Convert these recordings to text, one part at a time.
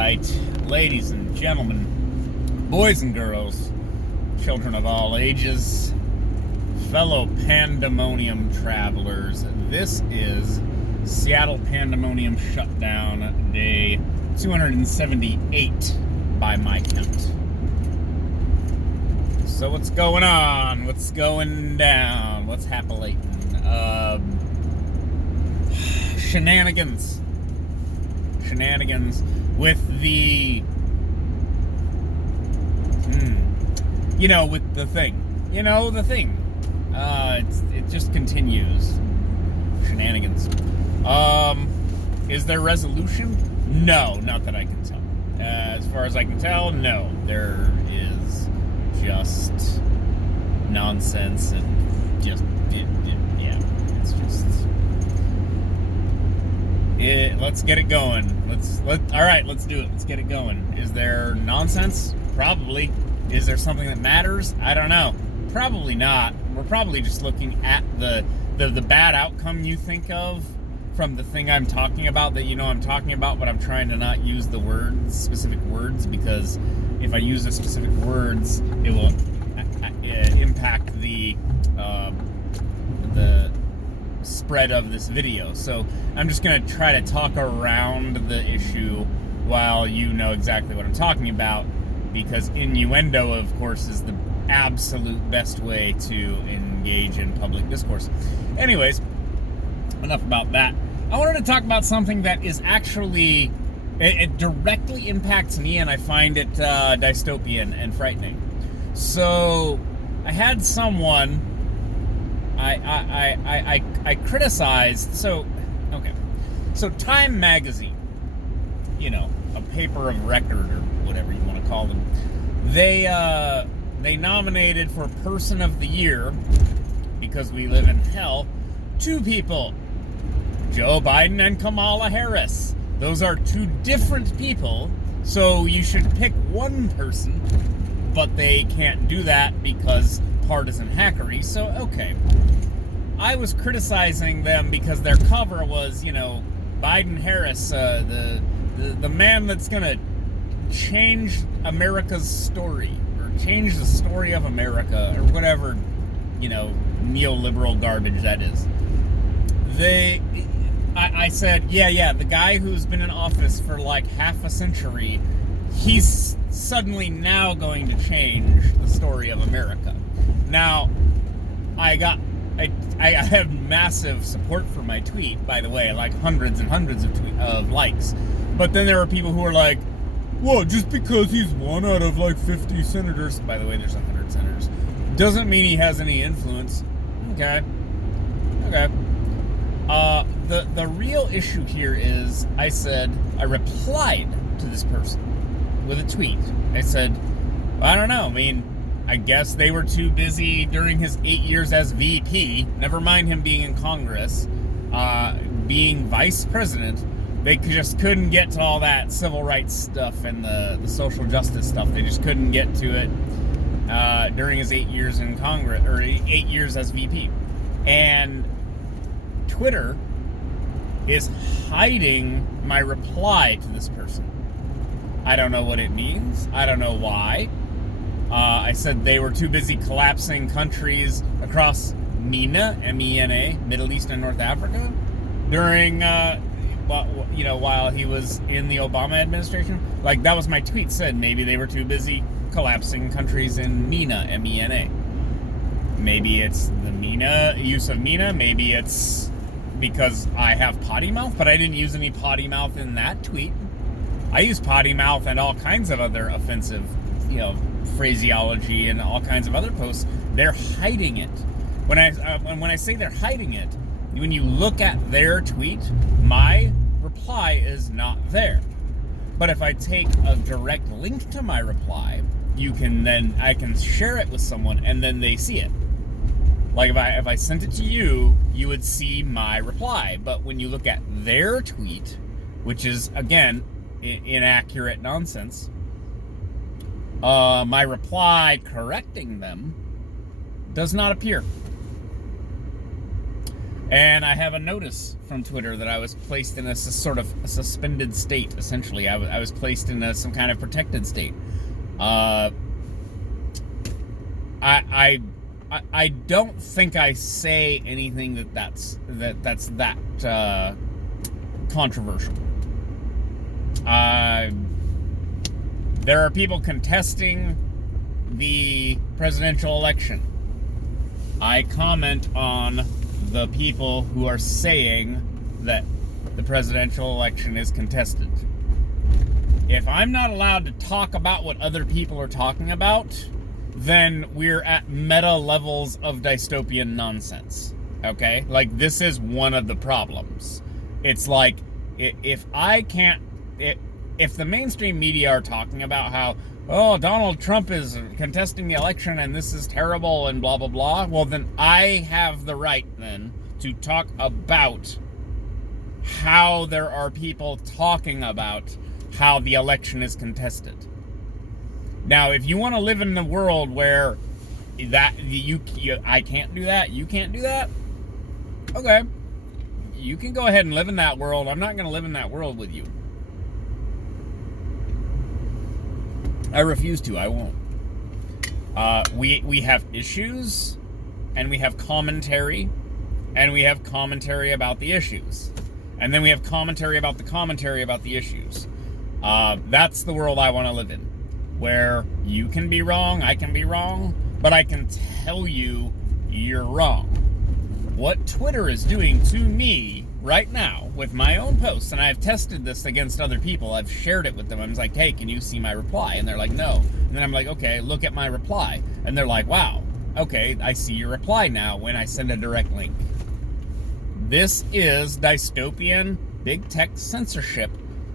right, ladies and gentlemen, boys and girls, children of all ages, fellow Pandemonium travelers, this is Seattle Pandemonium Shutdown, day 278 by my count. So what's going on? What's going down? What's happening? Shenanigans with the with the thing, it just continues. Shenanigans. Is there resolution? No, not that I can tell. As far as I can tell, no. There is just nonsense and just it's just let's get it going. Let's do it. Let's get it going. Is there nonsense? Probably. Is there something that matters? I don't know. Probably not. We're probably just looking at the bad outcome you think of from the thing I'm talking about that I'm talking about, but I'm trying to not use the specific words, because if I use the specific words, it will impact the spread of this video. So I'm just going to try to talk around the issue while you know exactly what I'm talking about, because innuendo, of course, is the absolute best way to engage in public discourse. Anyways, enough about that. I wanted to talk about something that is actually, it directly impacts me, and I find it dystopian and frightening. So I had someone I criticized. So Time magazine, a paper of record or whatever you want to call them, they nominated for Person of the Year, because we live in hell, two people, Joe Biden and Kamala Harris. Those are two different people, so you should pick one person, but they can't do that because partisan hackery. So okay, I was criticizing them because their cover was, Biden-Harris, the man that's gonna change America's story, or change the story of America, or whatever, neoliberal garbage that is. I said, the guy who's been in office for like half a century, he's suddenly now going to change the story of America. Now, I have massive support for my tweet, by the way, like hundreds and hundreds of likes. But then there are people who are like, well, just because he's one out of like 50 senators, by the way, there's 100 senators, doesn't mean he has any influence. Okay. The real issue here is, I replied to this person with a tweet. I said, I don't know, I guess they were too busy during his 8 years as VP, never mind him being in Congress, being vice president. They just couldn't get to all that civil rights stuff and the social justice stuff. They just couldn't get to it during his 8 years in Congress, or 8 years as VP. And Twitter is hiding my reply to this person. I don't know what it means. I don't know why. I said they were too busy collapsing countries across MENA, M-E-N-A, Middle East and North Africa, during, while he was in the Obama administration. Like, that was my tweet, said maybe they were too busy collapsing countries in MENA, M-E-N-A. Maybe it's the MENA, use of MENA, maybe it's because I have potty mouth, but I didn't use any potty mouth in that tweet. I use potty mouth and all kinds of other offensive, phraseology and all kinds of other posts. They're hiding it. When I say they're hiding it, when you look at their tweet, my reply is not there. But if I take a direct link to my reply, I can share it with someone, and then they see it. Like if I sent it to you, you would see my reply. But when you look at their tweet, which is, again, inaccurate nonsense, my reply correcting them does not appear. And I have a notice from Twitter that I was placed in a sort of a suspended state, essentially. I was placed in some kind of protected state. I don't think I say anything that's controversial. There are people contesting the presidential election. I comment on the people who are saying that the presidential election is contested. If I'm not allowed to talk about what other people are talking about, then we're at meta levels of dystopian nonsense. Okay? Like, this is one of the problems. It's like, if the mainstream media are talking about how, oh, Donald Trump is contesting the election and this is terrible and blah, blah, blah, well, then I have the right then to talk about how there are people talking about how the election is contested. Now, if you want to live in a world where I can't do that, you can't do that, okay. You can go ahead and live in that world. I'm not going to live in that world with you. I refuse to. I won't. We have issues, and we have commentary, and we have commentary about the issues. And then we have commentary about the issues. That's the world I want to live in, where you can be wrong, I can be wrong, but I can tell you you're wrong. What Twitter is doing to me right now with my own posts, and I've tested this against other people, I've shared it with them, I'm like, hey, can you see my reply? And they're like, no. And then I'm like, okay, look at my reply. And they're like, wow, okay, I see your reply now when I send a direct link. This is dystopian big tech censorship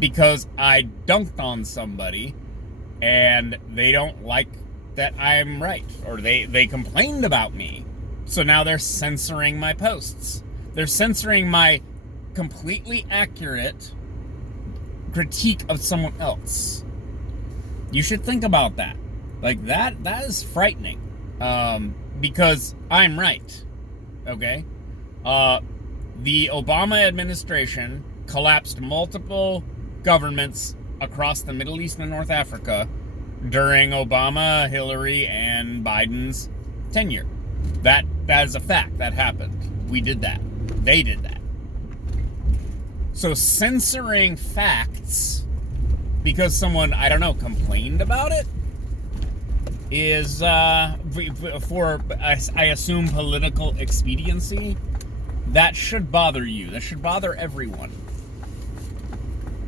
because I dunked on somebody and they don't like that I'm right, or they complained about me. So now they're censoring my posts. They're censoring my completely accurate critique of someone else. You should think about that. Like, that is frightening. Because I'm right. Okay? The Obama administration collapsed multiple governments across the Middle East and North Africa during Obama, Hillary, and Biden's tenure. That is a fact. That happened. We did that. They did that. So censoring facts because someone, I don't know, complained about it is for, I assume, political expediency. That should bother you. That should bother everyone.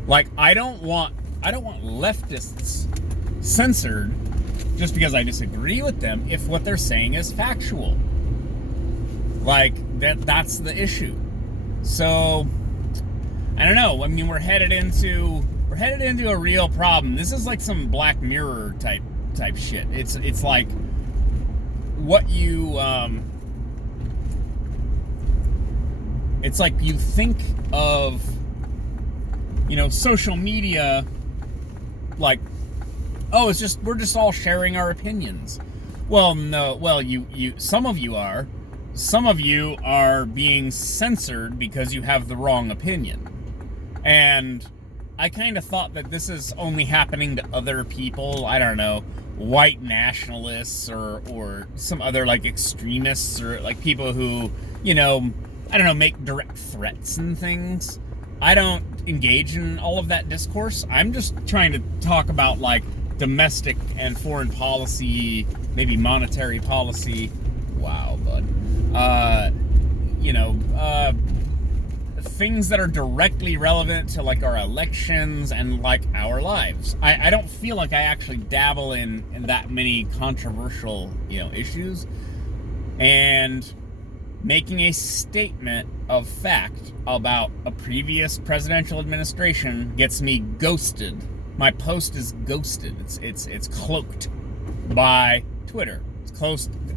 Like, I don't want leftists censored just because I disagree with them if what they're saying is factual. Like, that's the issue. So, I don't know. I mean, we're headed into a real problem. This is like some Black Mirror type shit. It's like what you it's like you think of, you know, social media like, oh, we're just all sharing our opinions. Well, no. Well, you some of you are. Some of you are being censored because you have the wrong opinion. And I kind of thought that this is only happening to other people. I don't know, white nationalists or some other like extremists or like people who, you know, I don't know, make direct threats and things. I don't engage in all of that discourse. I'm just trying to talk about like domestic and foreign policy, maybe monetary policy. Wow, bud. Things that are directly relevant to like our elections and like our lives. I don't feel like I actually dabble in that many controversial, issues. And making a statement of fact about a previous presidential administration gets me ghosted. My post is ghosted. It's cloaked by Twitter.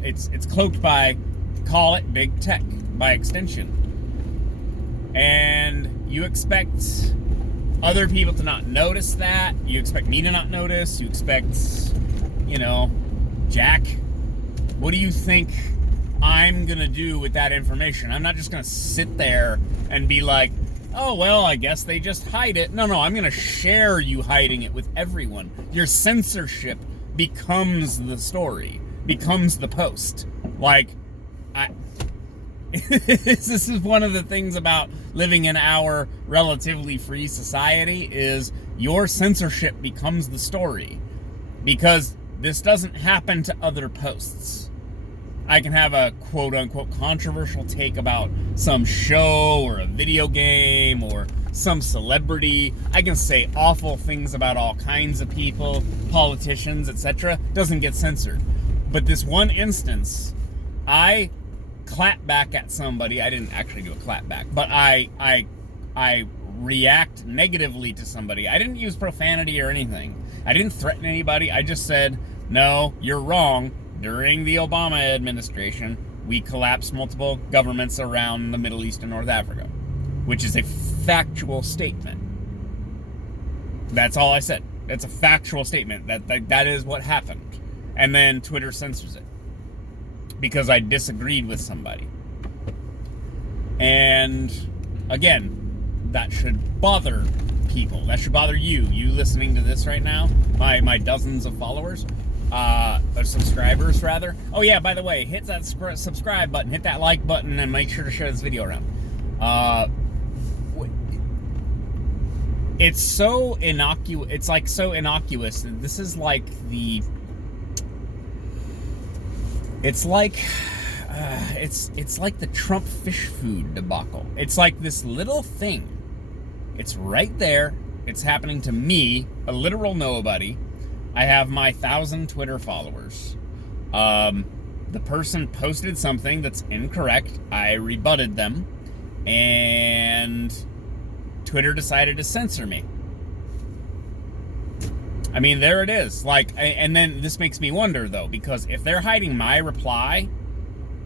It's cloaked by, call it big tech by extension. And you expect other people to not notice that. You expect me to not notice. You expect, Jack, what do you think I'm going to do with that information. I'm not just going to sit there and be like, oh, well, I guess they just hide it. No, I'm going to share you hiding it with everyone. Your censorship becomes the story, becomes the post. Like, this is one of the things about living in our relatively free society is your censorship becomes the story. Because this doesn't happen to other posts. I can have a quote-unquote controversial take about some show or a video game or some celebrity. I can say awful things about all kinds of people, politicians, etc. Doesn't get censored. But this one instance, I clap back at somebody. I didn't actually do a clap back, but I react negatively to somebody. I didn't use profanity or anything. I didn't threaten anybody. I just said, no, you're wrong. During the Obama administration, we collapsed multiple governments around the Middle East and North Africa, which is a factual statement. That's all I said. It's a factual statement. That is what happened. And then Twitter censors it because I disagreed with somebody. And again, that should bother people. That should bother you listening to this right now, my dozens of followers. Or subscribers, rather. Oh yeah, by the way, hit that subscribe button, hit that like button, and make sure to share this video around. It's so innocuous. It's like so innocuous. This is like the. It's like the Trump fish food debacle. It's like this little thing. It's right there. It's happening to me, a literal nobody. I have my 1,000 Twitter followers. The person posted something that's incorrect. I rebutted them. And Twitter decided to censor me. I mean, there it is. Like, and then this makes me wonder, though, because if they're hiding my reply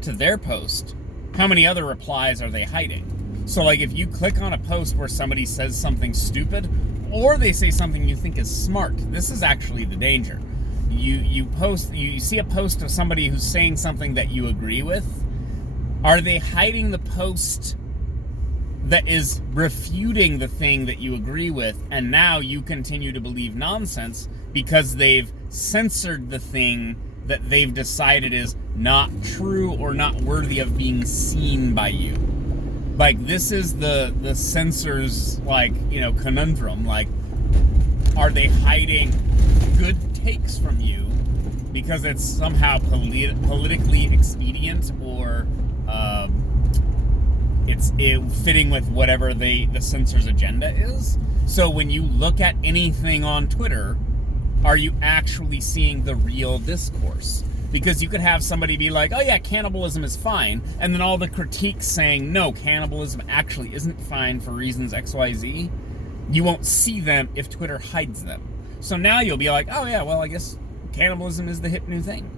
to their post, how many other replies are they hiding? So, like, if you click on a post where somebody says something stupid, or they say something you think is smart. This is actually the danger. You see a post of somebody who's saying something that you agree with. Are they hiding the post that is refuting the thing that you agree with, and now you continue to believe nonsense because they've censored the thing that they've decided is not true or not worthy of being seen by you? Like, this is the censors, like, conundrum. Like, are they hiding good takes from you because it's somehow politically expedient, or it's fitting with whatever the censor's agenda is? So when you look at anything on Twitter, are you actually seeing the real discourse? Because you could have somebody be like, oh yeah, cannibalism is fine, and then all the critiques saying, no, cannibalism actually isn't fine for reasons XYZ. You won't see them if Twitter hides them. So now you'll be like, oh yeah, well, I guess cannibalism is the hip new thing.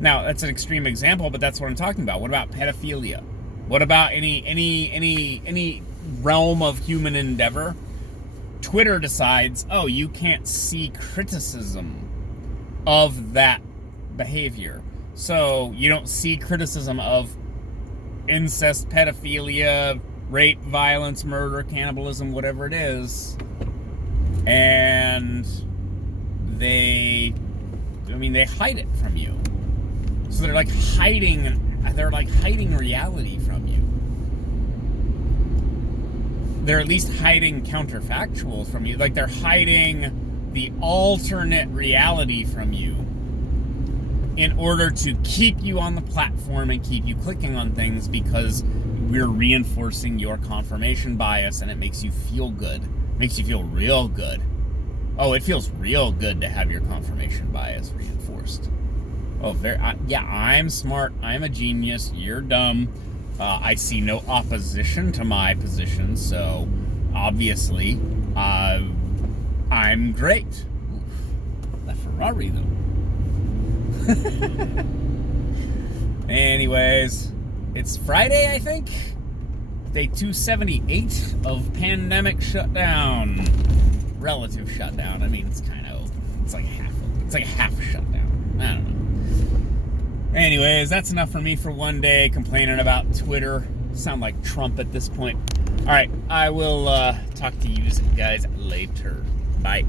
Now, that's an extreme example, but that's what I'm talking about. What about pedophilia? What about any realm of human endeavor? Twitter decides, oh, you can't see criticism of that behavior. So you don't see criticism of incest, pedophilia, rape, violence, murder, cannibalism, whatever it is. And they hide it from you. So they're like hiding reality from you. They're at least hiding counterfactuals from you. Like, they're hiding the alternate reality from you in order to keep you on the platform and keep you clicking on things, because we're reinforcing your confirmation bias, and it makes you feel good. It makes you feel real good. Oh, it feels real good to have your confirmation bias reinforced. Oh, yeah, I'm smart. I'm a genius. You're dumb. I see no opposition to my position, so obviously, I'm great. Oof, that Ferrari, though. Anyways, it's Friday, I think. Day 278 of Pandemic Shutdown. Relative shutdown. I mean, it's like half a shutdown. I don't know. Anyways, that's enough for me for one day complaining about Twitter. Sound like Trump at this point. All right, I will talk to you guys later. Bye.